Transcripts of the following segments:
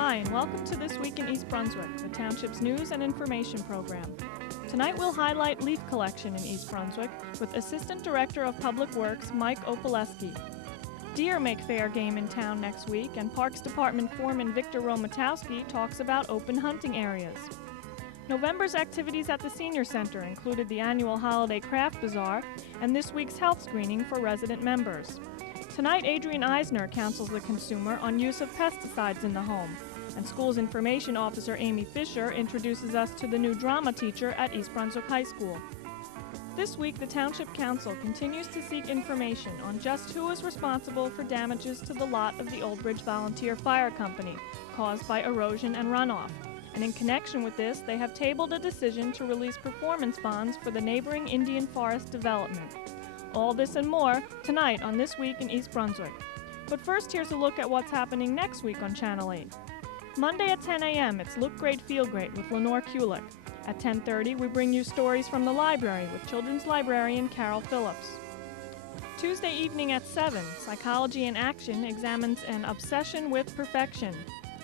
Hi, and welcome to This Week in East Brunswick, the Township's news and information program. Tonight we'll highlight leaf collection in East Brunswick with Assistant Director of Public Works, Mike Opaleski. Deer make fair game in town next week, and Parks Department Foreman Victor Romatowski talks about open hunting areas. November's activities at the Senior Center included the annual Holiday Craft Bazaar and this week's health screening for resident members. Tonight, Adrian Eisner counsels the consumer on use of pesticides in the home, and School's Information Officer Amy Fisher introduces us to the new drama teacher at East Brunswick High School. This week, the Township Council continues to seek information on just who is responsible for damages to the lot of the Old Bridge Volunteer Fire Company caused by erosion and runoff. And in connection with this, they have tabled a decision to release performance bonds for the neighboring Indian Forest development. All this and more tonight on This Week in East Brunswick. But first, here's a look at what's happening next week on Channel 8. Monday at 10 a.m., it's Look Great, Feel Great with Lenore Kulick. At 10:30, we bring you stories from the library with children's librarian Carol Phillips. Tuesday evening at 7, Psychology in Action examines an obsession with perfection.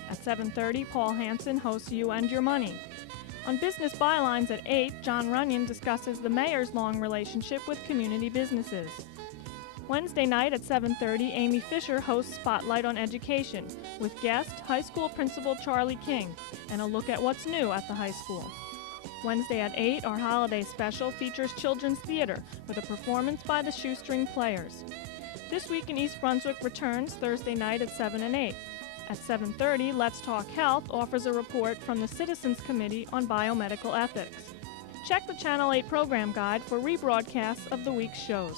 At 7:30, Paul Hansen hosts You and Your Money. On Business Bylines at 8, John Runyon discusses the mayor's long relationship with community businesses. Wednesday night at 7:30, Amy Fisher hosts Spotlight on Education with guest high school principal Charlie King and a look at what's new at the high school. Wednesday at 8, our holiday special features children's theater with a performance by the Shoestring Players. This Week in East Brunswick returns Thursday night at 7 and 8. At 7:30, Let's Talk Health offers a report from the Citizens Committee on Biomedical Ethics. Check the Channel 8 program guide for rebroadcasts of the week's shows.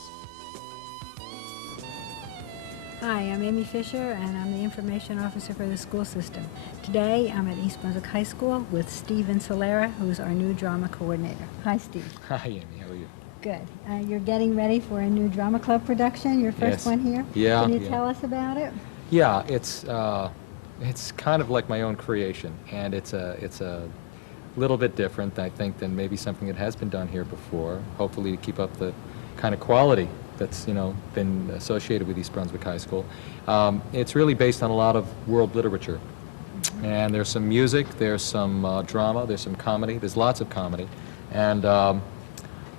Hi, I'm Amy Fisher, and I'm the Information Officer for the school system. Today, I'm at East Brunswick High School with Steven Solera, who's our new drama coordinator. Hi, Steve. Hi, Amy. How are you? Good. You're getting ready for a new drama club production, your first Yes. one here? Yeah. Can you tell us about it? Yeah, it's kind of like my own creation, and it's a little bit different, I think, than maybe something that has been done here before, hopefully to keep up the kind of quality that's, been associated with East Brunswick High School. It's really based on a lot of world literature. And there's some music, there's some drama, there's some comedy, there's lots of comedy. And I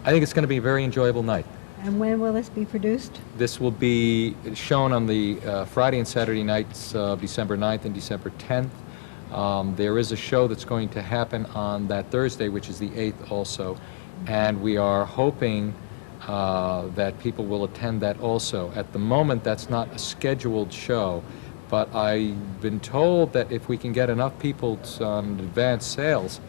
think it's going to be a very enjoyable night. And when will this be produced? This will be shown on the Friday and Saturday nights of December 9th and December 10th. There is a show that's going to happen on that Thursday, which is the 8th also. And we are hoping that people will attend that also. At the moment, that's not a scheduled show, but I've been told that if we can get enough people on advanced sales,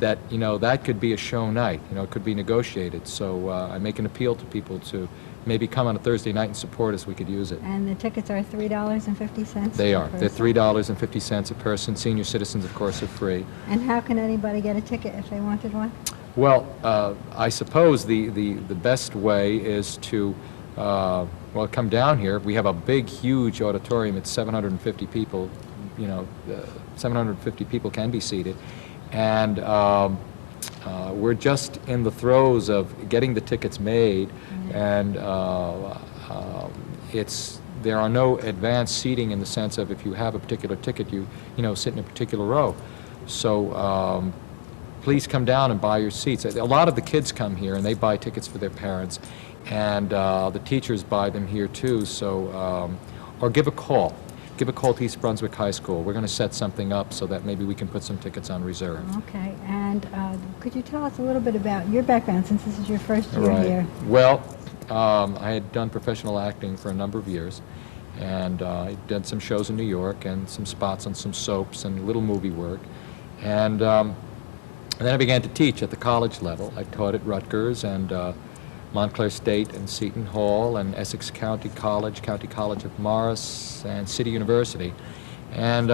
that, that could be a show night. It could be negotiated. So I make an appeal to people to maybe come on a Thursday night and support us. We could use it. And the tickets are $3.50? They are. They're $3.50 a person. Senior citizens, of course, are free. And how can anybody get a ticket if they wanted one? Well, I suppose the best way is to, come down here. We have a big, huge auditorium. It's 750 people. 750 people can be seated. And we're just in the throes of getting the tickets made. And there are no advanced seating in the sense of if you have a particular ticket, you sit in a particular row. So please come down and buy your seats. A lot of the kids come here and they buy tickets for their parents, and the teachers buy them here too. So, or give a call. Give a call to East Brunswick High School. We're going to set something up so that maybe we can put some tickets on reserve. Okay, and could you tell us a little bit about your background since this is your first year here? Well, I had done professional acting for a number of years, and I did some shows in New York and some spots on some soaps and little movie work. And then I began to teach at the college level. I taught at Rutgers and Montclair State and Seton Hall and Essex County College, County College of Morris, and City University. And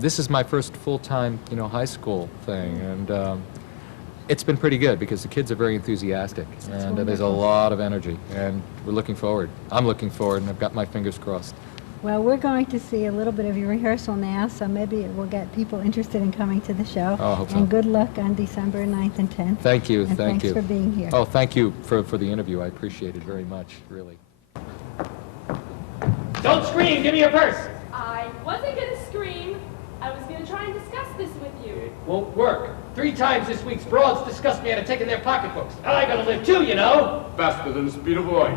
this is my first full-time, high school thing. And it's been pretty good because the kids are very enthusiastic, and there's a lot of energy. And we're looking forward. I'm looking forward, and I've got my fingers crossed. Well, we're going to see a little bit of your rehearsal now, so maybe it will get people interested in coming to the show. Oh, I hope so. And good luck on December 9th and 10th. Thank you, and thank you. Thanks for being here. Oh, thank you for the interview. I appreciate it very much, really. Don't scream! Give me your purse! I wasn't going to scream. I was going to try and discuss this with you. It won't work. 3 times this week, broads discussed me out of taking their pocketbooks. Now I gotta live too, you know. Faster than the speed of light.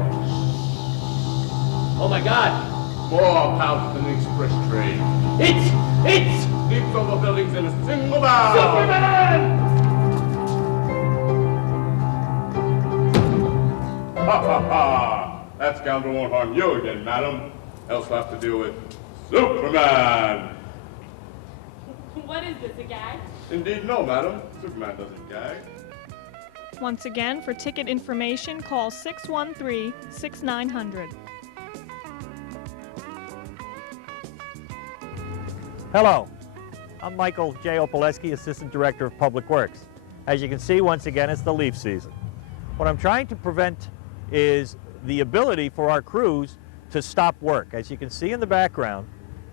Oh my God. More powerful than an express train. It's Leaps over buildings in a single bound. Superman! Ha ha ha! That scoundrel won't harm you again, madam. Else we'll have to deal with Superman. What is this, a gag? Indeed, no, madam. Superman doesn't gag. Once again, for ticket information, call 613-6900. Hello, I'm Michael J. Opaleski, Assistant Director of Public Works. As you can see, once again, it's the leaf season. What I'm trying to prevent is the ability for our crews to stop work. As you can see in the background,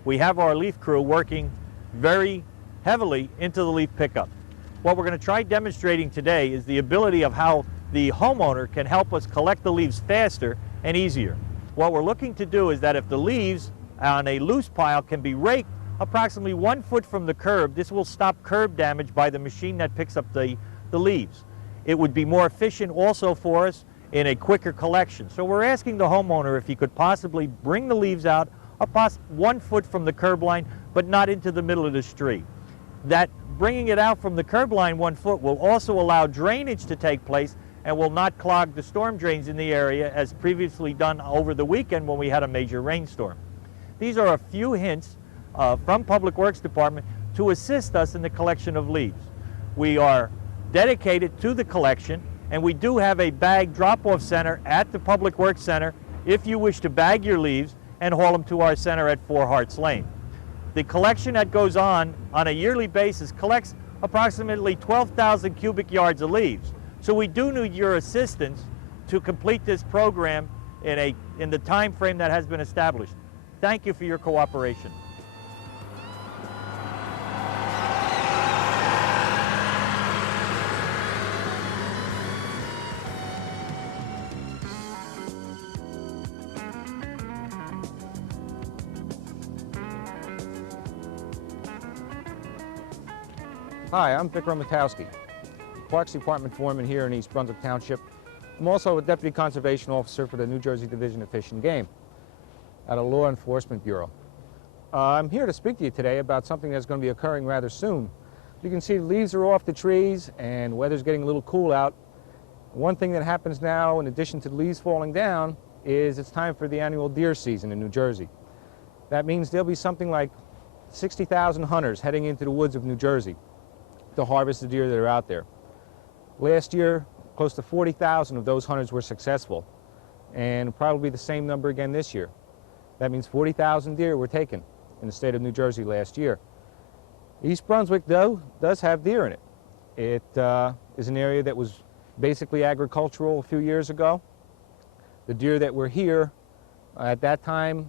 we have our leaf crew working very heavily into the leaf pickup. What we're going to try demonstrating today is the ability of how the homeowner can help us collect the leaves faster and easier. What we're looking to do is that if the leaves on a loose pile can be raked approximately 1 foot from the curb, this will stop curb damage by the machine that picks up the leaves. It would be more efficient also for us in a quicker collection. So we're asking the homeowner if he could possibly bring the leaves out 1 foot from the curb line, but not into the middle of the street. That bringing it out from the curb line 1 foot will also allow drainage to take place and will not clog the storm drains in the area as previously done over the weekend when we had a major rainstorm. These are a few hints from Public Works Department to assist us in the collection of leaves. We are dedicated to the collection, and we do have a bag drop-off center at the Public Works Center if you wish to bag your leaves and haul them to our center at 4 Hearts Lane. The collection that goes on a yearly basis collects approximately 12,000 cubic yards of leaves. So we do need your assistance to complete this program in the time frame that has been established. Thank you for your cooperation. Hi, I'm Vic R. Parks Department foreman here in East Brunswick Township. I'm also a Deputy Conservation Officer for the New Jersey Division of Fish and Game at a Law Enforcement Bureau. I'm here to speak to you today about something that's going to be occurring rather soon. You can see the leaves are off the trees and weather's getting a little cool out. One thing that happens now, in addition to the leaves falling down, is it's time for the annual deer season in New Jersey. That means there'll be something like 60,000 hunters heading into the woods of New Jersey to harvest the deer that are out there. Last year, close to 40,000 of those hunters were successful, and probably the same number again this year. That means 40,000 deer were taken in the state of New Jersey last year. East Brunswick, though, does have deer in it. It is an area that was basically agricultural a few years ago. The deer that were here at that time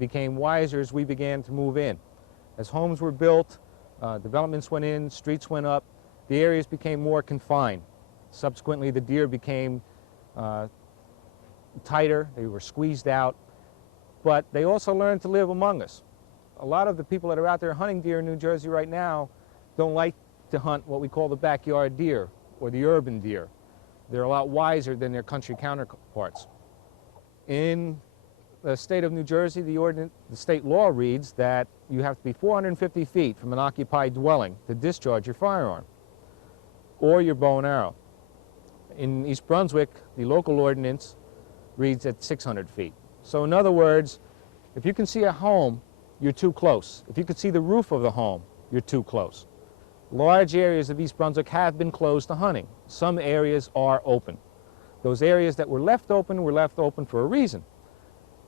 became wiser as we began to move in. As homes were built, developments went in, streets went up, the areas became more confined. Subsequently, the deer became tighter, they were squeezed out, but they also learned to live among us. A lot of the people that are out there hunting deer in New Jersey right now don't like to hunt what we call the backyard deer or the urban deer. They're a lot wiser than their country counterparts. In the state of New Jersey, the state law reads that you have to be 450 feet from an occupied dwelling to discharge your firearm or your bow and arrow. In East Brunswick, the local ordinance reads at 600 feet. So in other words, if you can see a home, you're too close. If you can see the roof of the home, you're too close. Large areas of East Brunswick have been closed to hunting. Some areas are open. Those areas that were left open for a reason.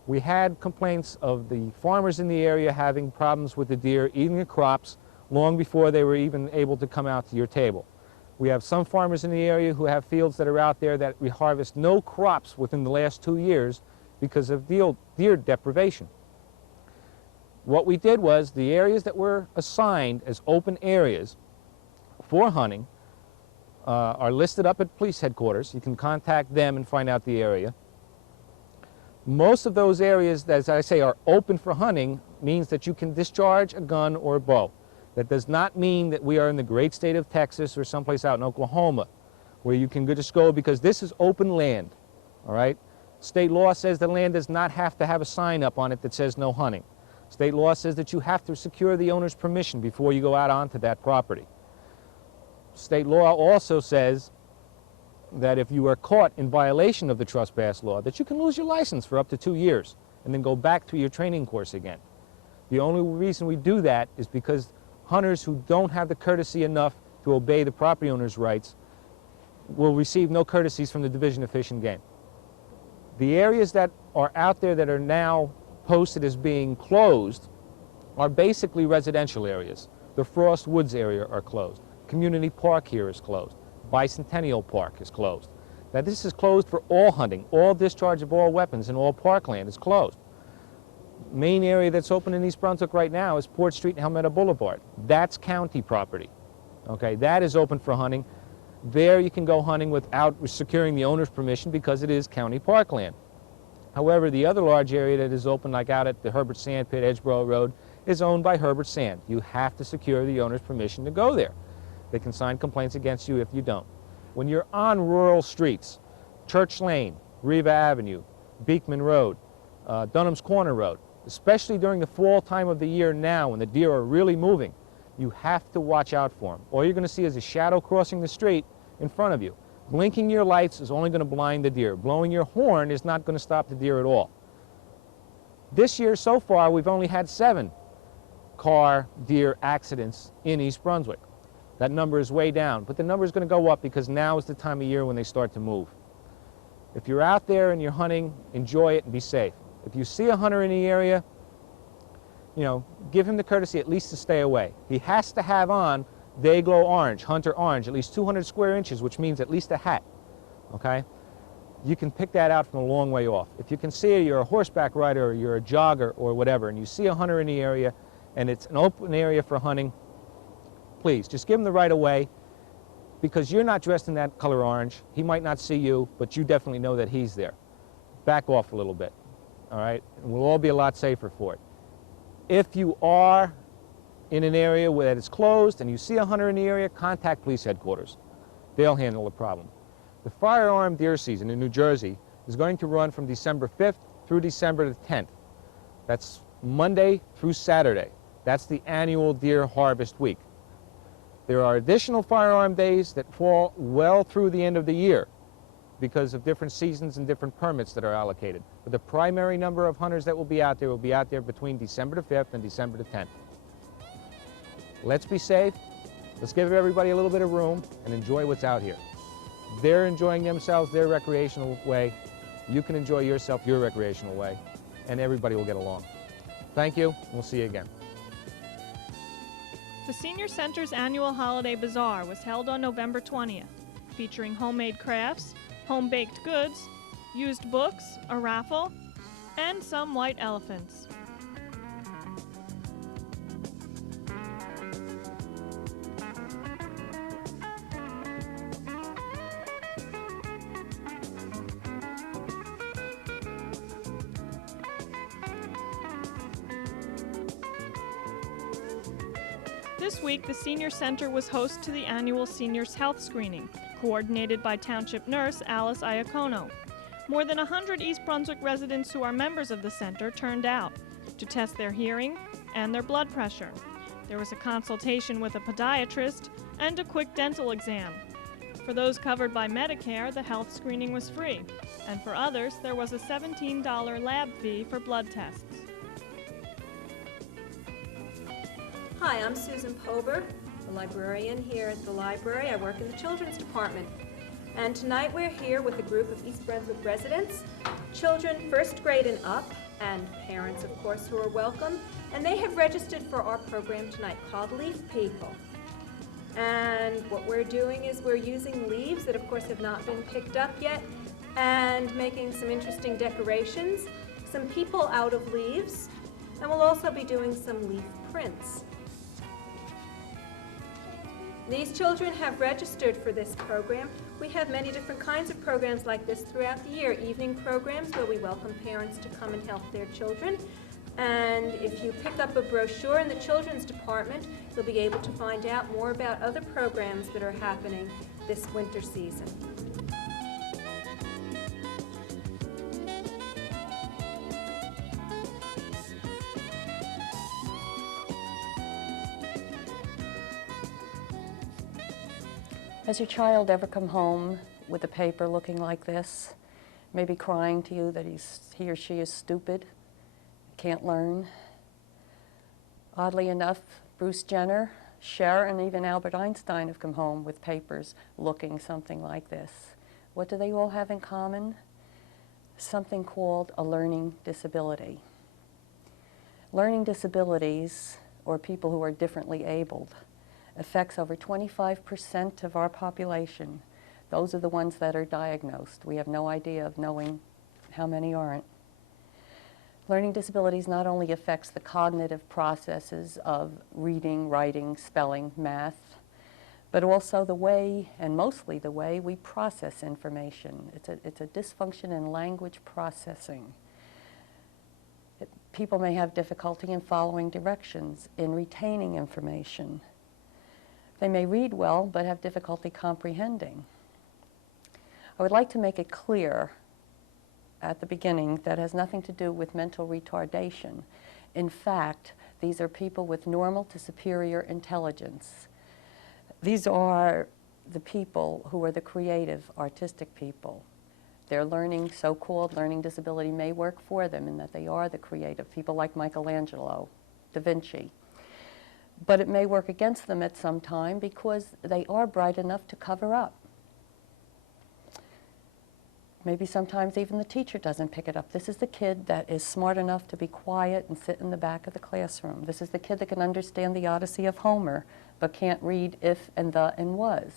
We had complaints of the farmers in the area having problems with the deer eating the crops long before they were even able to come out to your table. We have some farmers in the area who have fields that are out there that we harvest no crops within the last 2 years because of deer deprivation. What we did was the areas that were assigned as open areas for hunting are listed up at police headquarters. You can contact them and find out the area. Most of those areas, as I say, are open for hunting means that you can discharge a gun or a bow. That does not mean that we are in the great state of Texas or someplace out in Oklahoma where you can just go, because this is open land, all right? State law says the land does not have to have a sign up on it that says no hunting. State law says that you have to secure the owner's permission before you go out onto that property. State law also says that if you are caught in violation of the trespass law, that you can lose your license for up to 2 years and then go back to your training course again. The only reason we do that is because hunters who don't have the courtesy enough to obey the property owner's rights will receive no courtesies from the Division of Fish and Game. The areas that are out there that are now posted as being closed are basically residential areas. The Frost Woods area are closed. Community Park here is closed. Bicentennial Park is closed. Now this is closed for all hunting. All discharge of all weapons in all parkland is closed. Main area that's open in East Brunswick right now is Port Street and Helmetta Boulevard. That's county property. Okay, that is open for hunting. There you can go hunting without securing the owner's permission because it is county parkland. However, the other large area that is open, like out at the Herbert Sand Pit, Edgeboro Road, is owned by Herbert Sand. You have to secure the owner's permission to go there. They can sign complaints against you if you don't. When you're on rural streets, Church Lane, Riva Avenue, Beekman Road, Dunham's Corner Road, especially during the fall time of the year now when the deer are really moving, you have to watch out for them. All you're going to see is a shadow crossing the street in front of you. Blinking your lights is only going to blind the deer. Blowing your horn is not going to stop the deer at all. This year so far we've only had 7 car deer accidents in East Brunswick. That number is way down, but the number is going to go up because now is the time of year when they start to move. If you're out there and you're hunting, enjoy it and be safe. If you see a hunter in the area, you know, give him the courtesy at least to stay away. He has to have on Dayglow Orange, Hunter Orange, at least 200 square inches, which means at least a hat, okay? You can pick that out from a long way off. If you can see it, you're a horseback rider or you're a jogger or whatever, and you see a hunter in the area and it's an open area for hunting, please, just give him the right of way, because you're not dressed in that color orange. He might not see you, but you definitely know that he's there. Back off a little bit, all right? And we'll all be a lot safer for it. If you are in an area where it's closed and you see a hunter in the area, contact police headquarters. They'll handle the problem. The firearm deer season in New Jersey is going to run from December 5th through December the 10th. That's Monday through Saturday. That's the annual deer harvest week. There are additional firearm days that fall well through the end of the year because of different seasons and different permits that are allocated. But the primary number of hunters that will be out there between December the 5th and December the 10th. Let's be safe. Let's give everybody a little bit of room and enjoy what's out here. They're enjoying themselves their recreational way. You can enjoy yourself your recreational way, and everybody will get along. Thank you, and we'll see you again. The Senior Center's annual holiday bazaar was held on November 20th, featuring homemade crafts, home-baked goods, used books, a raffle, and some white elephants. This week, the Senior Center was host to the annual Seniors Health Screening, coordinated by Township Nurse Alice Iacono. More than 100 East Brunswick residents who are members of the center turned out to test their hearing and their blood pressure. There was a consultation with a podiatrist and a quick dental exam. For those covered by Medicare, the health screening was free, and for others, there was a $17 lab fee for blood tests. Hi, I'm Susan Pober, the librarian here at the library. I work in the children's department. And tonight we're here with a group of East Brunswick residents, children first grade and up, and parents, of course, who are welcome. And they have registered for our program tonight called Leaf People. And what we're doing is we're using leaves that, of course, have not been picked up yet, and making some interesting decorations, some people out of leaves, and we'll also be doing some leaf prints. These children have registered for this program. We have many different kinds of programs like this throughout the year. Evening programs where we welcome parents to come and help their children. And if you pick up a brochure in the children's department, you'll be able to find out more about other programs that are happening this winter season. Has your child ever come home with a paper looking like this, maybe crying to you that he or she is stupid, can't learn? Oddly enough, Bruce Jenner, Cher, and even Albert Einstein have come home with papers looking something like this. What do they all have in common? Something called a learning disability. Learning disabilities, or people who are differently abled, affects over 25% of our population. Those are the ones that are diagnosed. We have no idea of knowing how many aren't. Learning disabilities not only affects the cognitive processes of reading, writing, spelling, math, but also the way, and mostly the way, we process information. It's a dysfunction in language processing. People may have difficulty in following directions, in retaining information. They may read well, but have difficulty comprehending. I would like to make it clear at the beginning that has nothing to do with mental retardation. In fact, these are people with normal to superior intelligence. These are the people who are the creative, artistic people. Their learning, so-called learning disability, may work for them in that they are the creative, people like Michelangelo, Da Vinci. But it may work against them at some time because they are bright enough to cover up. Maybe sometimes even the teacher doesn't pick it up. This is the kid that is smart enough to be quiet and sit in the back of the classroom. This is the kid that can understand the Odyssey of Homer, but can't read if and the and was.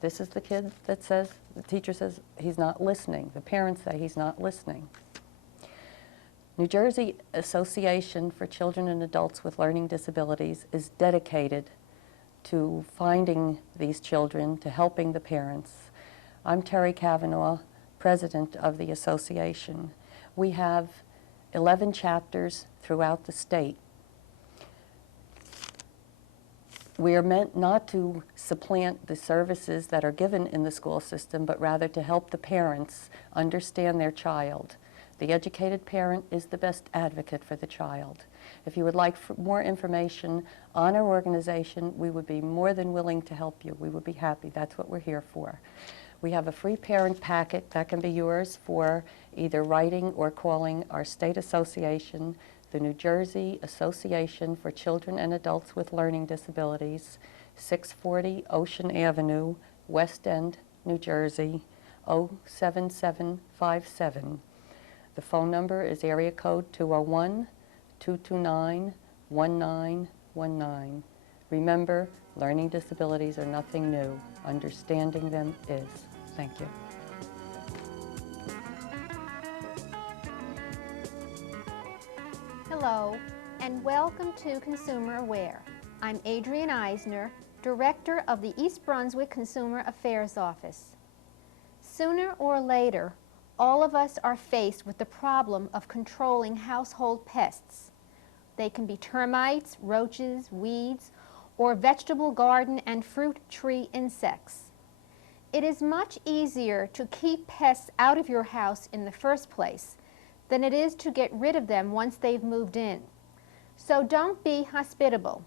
This is the kid that says, the teacher says he's not listening. The parents say he's not listening. New Jersey Association for Children and Adults with Learning Disabilities is dedicated to finding these children, to helping the parents. I'm Terry Cavanaugh, president of the association. We have 11 chapters throughout the state. We are meant not to supplant the services that are given in the school system, but rather to help the parents understand their child. The educated parent is the best advocate for the child. If you would like more information on our organization, we would be more than willing to help you. We would be happy. That's what we're here for. We have a free parent packet that can be yours for either writing or calling our state association, the New Jersey Association for Children and Adults with Learning Disabilities, 640 Ocean Avenue, West End, New Jersey, 07757. The phone number is area code 201-229-1919. Remember, learning disabilities are nothing new. Understanding them is. Thank you. Hello, and welcome to Consumer Aware. I'm Adrienne Eisner, Director of the East Brunswick Consumer Affairs Office. Sooner or later, all of us are faced with the problem of controlling household pests. They can be termites, roaches, weeds, or vegetable garden and fruit tree insects. It is much easier to keep pests out of your house in the first place than it is to get rid of them once they've moved in. So don't be hospitable.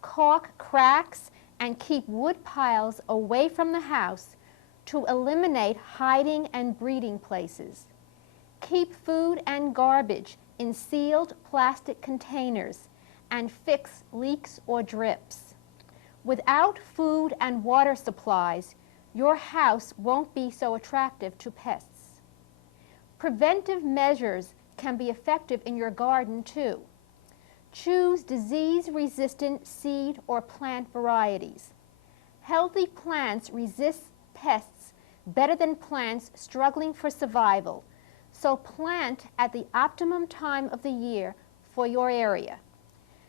Caulk cracks and keep wood piles away from the house to eliminate hiding and breeding places. Keep food and garbage in sealed plastic containers and fix leaks or drips. Without food and water supplies, your house won't be so attractive to pests. Preventive measures can be effective in your garden too. Choose disease-resistant seed or plant varieties. Healthy plants resist pests better than plants struggling for survival, so plant at the optimum time of the year for your area.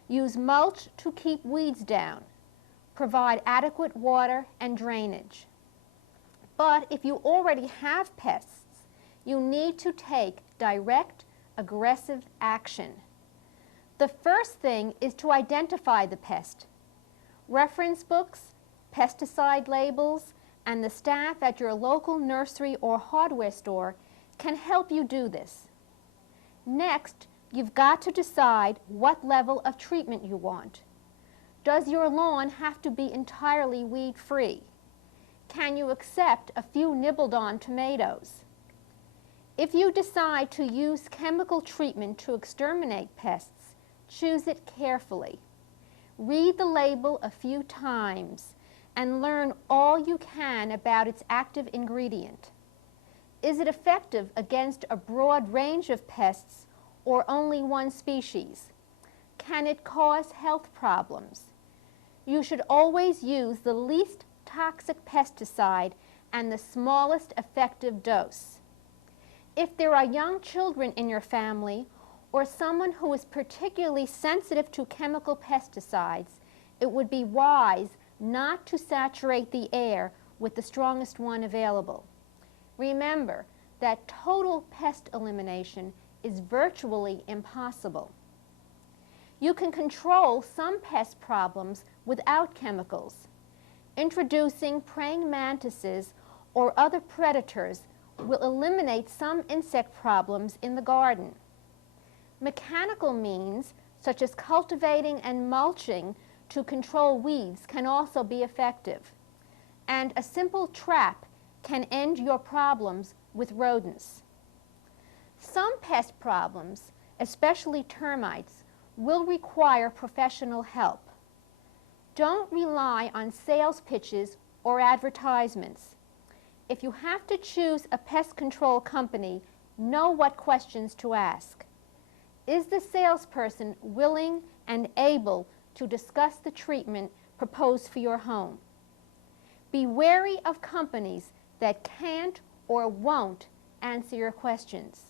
Use mulch to keep weeds down. Provide adequate water and drainage. But if you already have pests, you need to take direct, aggressive action. The first thing is to identify the pest. Reference books, pesticide labels, and the staff at your local nursery or hardware store can help you do this. Next, you've got to decide what level of treatment you want. Does your lawn have to be entirely weed-free? Can you accept a few nibbled-on tomatoes? If you decide to use chemical treatment to exterminate pests, choose it carefully. Read the label a few times and learn all you can about its active ingredient. Is it effective against a broad range of pests or only one species? Can it cause health problems? You should always use the least toxic pesticide and the smallest effective dose. If there are young children in your family or someone who is particularly sensitive to chemical pesticides, it would be wise not to saturate the air with the strongest one available. Remember that total pest elimination is virtually impossible. You can control some pest problems without chemicals. Introducing praying mantises or other predators will eliminate some insect problems in the garden. Mechanical means, such as cultivating and mulching to control weeds, can also be effective. And a simple trap can end your problems with rodents. Some pest problems, especially termites, will require professional help. Don't rely on sales pitches or advertisements. If you have to choose a pest control company, know what questions to ask. Is the salesperson willing and able to discuss the treatment proposed for your home? Be wary of companies that can't or won't answer your questions.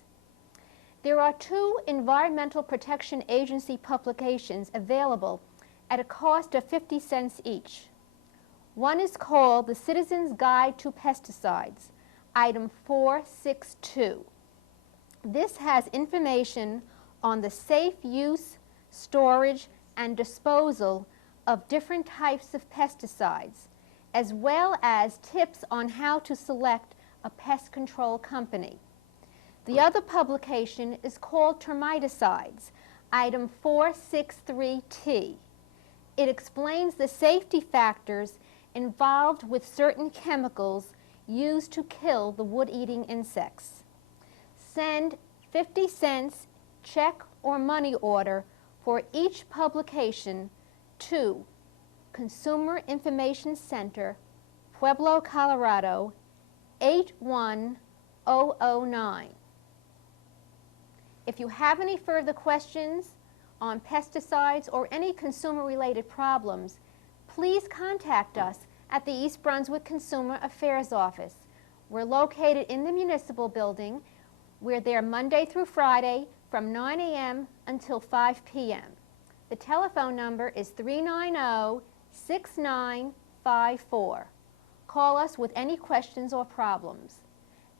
There are 2 Environmental Protection Agency publications available at a cost of 50 cents each. One is called The Citizen's Guide to Pesticides, item 462. This has information on the safe use, storage, and disposal of different types of pesticides, as well as tips on how to select a pest control company. The other publication is called Termiticides, item 463T. It explains the safety factors involved with certain chemicals used to kill the wood-eating insects. Send 50 cents check or money order for each publication to Consumer Information Center, Pueblo, Colorado, 81009. If you have any further questions on pesticides or any consumer-related problems, please contact us at the East Brunswick Consumer Affairs Office. We're located in the municipal building. We're there Monday through Friday from 9 a.m. until 5 p.m. The telephone number is 390-6954. Call us with any questions or problems.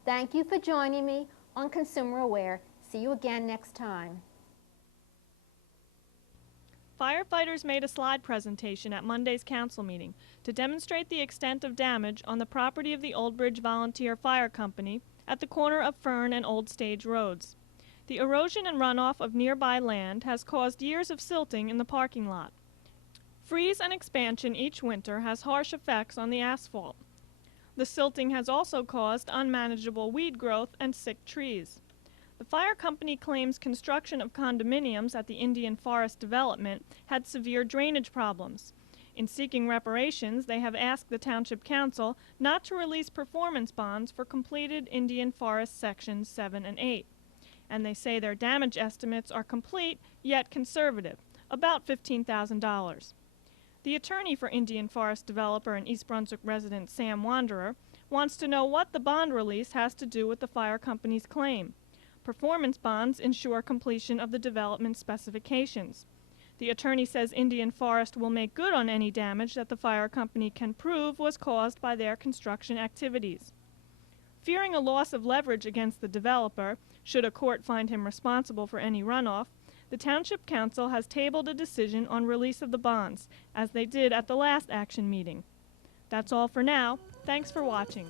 Thank you for joining me on Consumer Aware. See you again next time. Firefighters made a slide presentation at Monday's council meeting to demonstrate the extent of damage on the property of the Old Bridge Volunteer Fire Company at the corner of Fern and Old Stage Roads. The erosion and runoff of nearby land has caused years of silting in the parking lot. Freeze and expansion each winter has harsh effects on the asphalt. The silting has also caused unmanageable weed growth and sick trees. The fire company claims construction of condominiums at the Indian Forest development had severe drainage problems. In seeking reparations, they have asked the Township Council not to release performance bonds for completed Indian Forest Sections 7 and 8. And they say their damage estimates are complete, yet conservative, about $15,000. The attorney for Indian Forest developer and East Brunswick resident Sam Wanderer wants to know what the bond release has to do with the fire company's claim. Performance bonds ensure completion of the development specifications. The attorney says Indian Forest will make good on any damage that the fire company can prove was caused by their construction activities. Fearing a loss of leverage against the developer, should a court find him responsible for any runoff, the Township Council has tabled a decision on release of the bonds, as they did at the last action meeting. That's all for now. Thanks for watching.